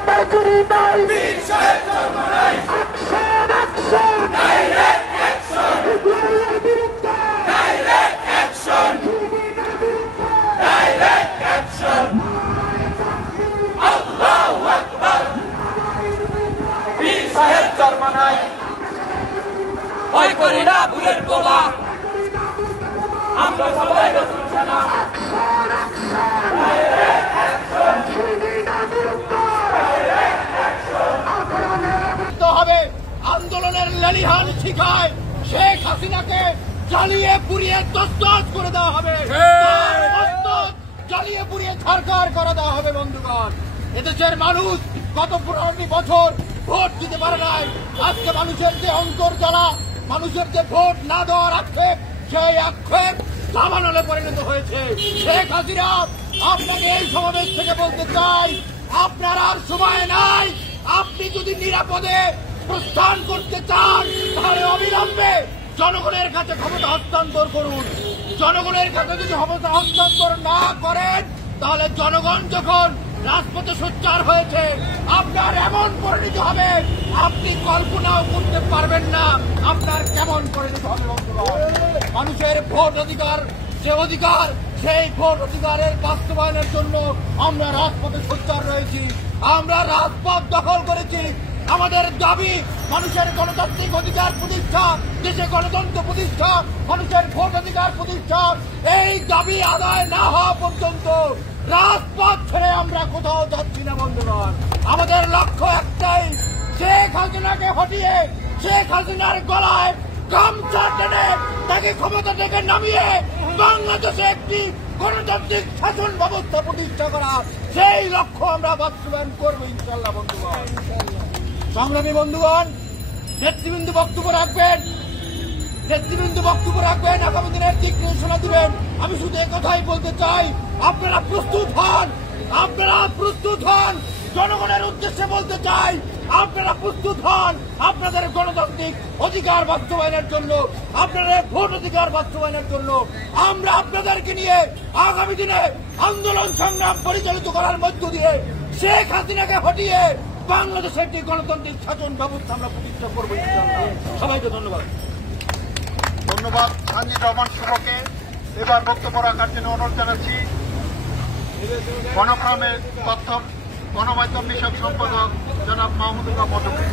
টাকার চুরি নাই, পীর সাহেব জন্ম নাই, অ্যাকশন অ্যাকশন, ডাইরেক্ট অ্যাকশন, গুলির বিরুদ্ধে ডাইরেক্ট অ্যাকশন, খুনিদের বিরুদ্ধে ডাইরেক্ট অ্যাকশন। আল্লাহু আকবার, পীর সাহেব জন্ম নাই, ভয় করি না ভুলের বোমা, আমরা সবাই রাসূল সেনা। আন্দোলনের লেলিহান শিখায় শেখ হাসিনাকে জ্বালিয়ে পুড়িয়ে তছনছ করে দেওয়া হবে, জ্বালিয়ে পুড়িয়ে ছারখার করে দেওয়া হবে। বন্ধুগণ, এদেশের মানুষ গত 15 বছর ভোট দিতে পারে নাই। আজকে মানুষের যে অন্তর জ্বালা, মানুষের যে ভোট না দেওয়ার আক্ষেপ, সেই আক্ষেপ দাবানলে পরিণত হয়েছে। শেখ হাসিনা, আপনাকে এই সমাবেশ থেকে বলতে চাই, আপনার আর সময় নাই। আপনি যদি নিরাপদে প্রস্থান করতে চান তাহলে অবিলম্বে জনগণের কাছে ক্ষমতা হস্তান্তর করুন। জনগণের কাছে যদি ক্ষমতা হস্তান্তর না করেন তাহলে জনগণ যখন রাজপথে সোচ্চার হয়েছে আপনার এমন পরিণত হবে আপনি কল্পনাও করতে পারবেন না আপনার কেমন পরিণত হবে। মানুষের ভোট অধিকার যে অধিকার, সেই ভোট অধিকারের বাস্তবায়নের জন্য আমরা রাজপথে সোচ্চার রয়েছি। আমরা রাজপথ দখল করেছি। আমাদের দাবি মানুষের গণতান্ত্রিক অধিকার প্রতিষ্ঠা, দেশে গণতন্ত্র প্রতিষ্ঠা, মানুষের ভোট অধিকার প্রতিষ্ঠা। এই দাবি আদায় না হওয়া পর্যন্ত রাজপথ ছেড়ে আমরা কোথাও যাচ্ছি না। বন্ধুগণ, আমাদের লক্ষ্য একটাই, শেখ হাসিনাকে হটিয়ে শেখ হাসিনার গলায় গামছা টেনে তাকে ক্ষমতা থেকে নামিয়ে বাংলাদেশে একটি গণতান্ত্রিক শাসন ব্যবস্থা প্রতিষ্ঠা করা, সেই লক্ষ্য আমরা বাস্তবায়ন করবো ইনশাল্লাহ। বন্ধুগণ, সংগ্রামী বন্ধুগণ, নেতৃবৃন্দ বক্তব্য রাখবেন, আগামী দিনের দিক নির্দেশনা দিবেন। আমি শুধু একথাই বলতে চাই, আপনারা প্রস্তুত হন। জনগণের উদ্দেশ্যে বলতে চাই, আপনারা প্রস্তুত হন আপনাদের গণতান্ত্রিক অধিকার বাস্তবায়নের জন্য, আপনাদের ভোট অধিকার বাস্তবায়নের জন্য। আমরা আপনাদেরকে নিয়ে আগামী দিনে আন্দোলন সংগ্রাম পরিচালিত করার মধ্য দিয়ে শেখ হাসিনাকে হটিয়ে বাংলাদেশের যে গণতান্ত্রিক শাসন ব্যবস্থা আমরা প্রতিষ্ঠা করবো। সবাইকে ধন্যবাদ। সানজিদ রহমান শুভকে এবার বক্তব্য রাখার জন্য অনুরোধ জানাচ্ছি। গণফোরামের তথ্য গণমাধ্যম বিষয়ক সম্পাদক জনাব মাহমুদুল্লাহ মধুকে।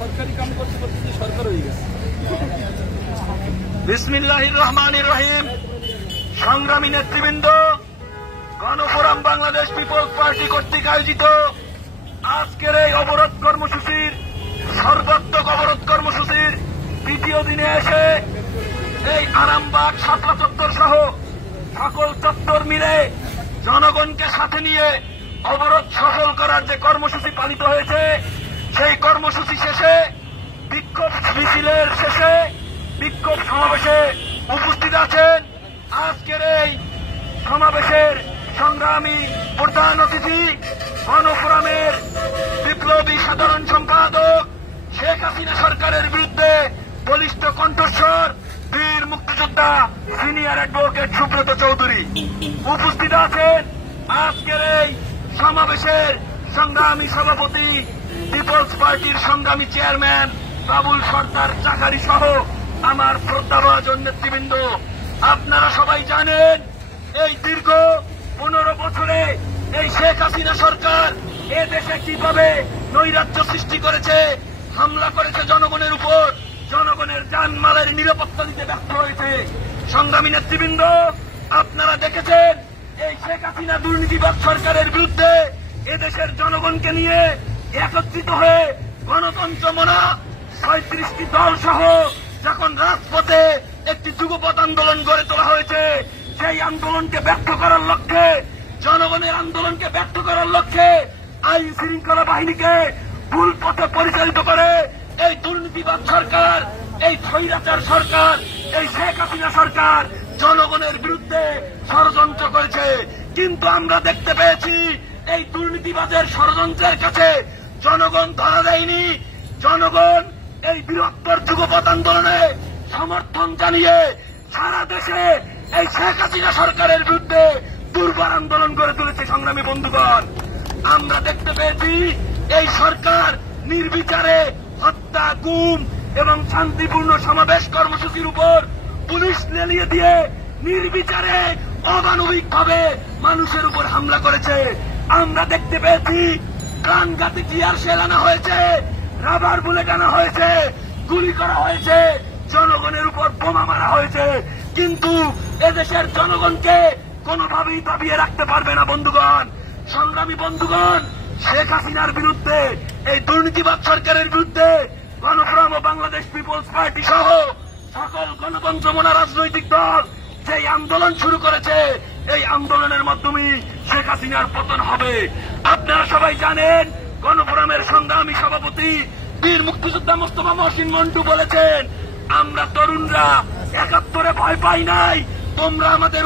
সরকারি কাম করতে করতে সরকার হয়ে গেছে। বিসমিল্লাহির রহমানির রহিম। সংগ্রামী নেতৃবৃন্দ, গণফোরাম বাংলাদেশ পিপলস পার্টি কর্তৃক আয়োজিত আজকের এই অবরোধ কর্মসূচির, সর্বাত্মক অবরোধ কর্মসূচির দ্বিতীয় দিনে এসে এই আরামবাগ, শাপলা চত্বর সহ সকল চত্বর মিলে জনগণকে সাথে নিয়ে অবরোধ সফল করার যে কর্মসূচি পালিত হয়েছে, সেই কর্মসূচি শেষে বিক্ষোভ মিছিলের শেষে বিক্ষোভ সমাবেশে উপস্থিত আছেন আজকের এই সমাবেশের সংগ্রামী প্রধান অতিথি, গণফোরামের বিপ্লবী সাধারণ সম্পাদক, শেখ হাসিনা সরকারের বিরুদ্ধে বলিষ্ঠ কণ্ঠস্বর বীর মুক্তিযোদ্ধা সিনিয়র অ্যাডভোকেট সুব্রত চৌধুরী উপস্থিত আছেন আজকের এই সমাবেশের সংগ্রামী সভাপতি, পিপলস পার্টির সংগ্রামী চেয়ারম্যান বাবুল সরকার চাকারি সহ আমার শ্রদ্ধাভাজন নেতৃবৃন্দ। আপনারা সবাই জানেন, এই দীর্ঘ 15 বছরে এই শেখ হাসিনা সরকার এ দেশে কিভাবে নৈরাজ্য সৃষ্টি করেছে, হামলা করেছে জনগণের উপর, জনগণের জানমালের নিরাপত্তা দিতে ব্যর্থ হয়েছে। সংগ্রামী নেতৃবৃন্দ, আপনারা দেখেছেন এই শেখ হাসিনা দুর্নীতিবাদ সরকারের বিরুদ্ধে এদেশের জনগণকে নিয়ে একত্রিত হয়ে গণতন্ত্র মনা ৩৬টি দল সহ যখন রাজপথে একটি যুগপৎ আন্দোলন গড়ে তোলা হয়েছে, সেই আন্দোলনকে ব্যর্থ করার লক্ষ্যে, জনগণের আন্দোলনকে ব্যর্থ করার লক্ষ্যে আইন শৃঙ্খলা বাহিনীকে ভুল পথে পরিচালিত করে এই দুর্নীতিবাদ সরকার, এই স্বৈরাচার সরকার, এই শেখ হাসিনা সরকার জনগণের বিরুদ্ধে ষড়যন্ত্র করেছে। কিন্তু আমরা দেখতে পেয়েছি এই দুর্নীতিবাদের ষড়যন্ত্রের কাছে জনগণ ধরা দেয়নি। জনগণ এই বৃহত্তর যুগপৎ আন্দোলনে সমর্থন জানিয়ে সারা দেশে এই শেখ হাসিনা সরকারের বিরুদ্ধে দুর্বার আন্দোলন গড়ে তুলেছে। সংগ্রামী বন্ধুগণ, আমরা দেখতে পেয়েছি এই সরকার নির্বিচারে হত্যা, গুম এবং শান্তিপূর্ণ সমাবেশ কর্মসূচির উপর পুলিশ লেলিয়ে দিয়ে নির্বিচারে অমানবিকভাবে মানুষের উপর হামলা করেছে। আমরা দেখতে পেয়েছি প্রাণঘাতী টিয়ার শেল আনা হয়েছে, রাবার বুলেট আনা হয়েছে, গুলি করা হয়েছে, জনগণের উপর বোমা মারা হয়েছে, কিন্তু এদেশের জনগণকে কোনোভাবেই দাবিয়ে রাখতে পারবে না। বন্ধুগণ, সংগ্রামী বন্ধুগণ, শেখ হাসিনার বিরুদ্ধে, এই দুর্নীতিবাদ সরকারের বিরুদ্ধে গণফোরাম ও বাংলাদেশ পিপলস পার্টি সহ সকল গণতন্ত্রমনা রাজনৈতিক দল যে আন্দোলন শুরু করেছে, এই আন্দোলনের মাধ্যমে শেখ হাসিনার পতন হবে। আপনারা সবাই জানেন, গণফোরামের সংগ্রামী সভাপতি বীর মুক্তিযোদ্ধা মোস্তফা মহসিন মন্টু বলেছেন, আমরা তরুণরা ৭১ ভয় পাই নাই, তোমরা আমাদের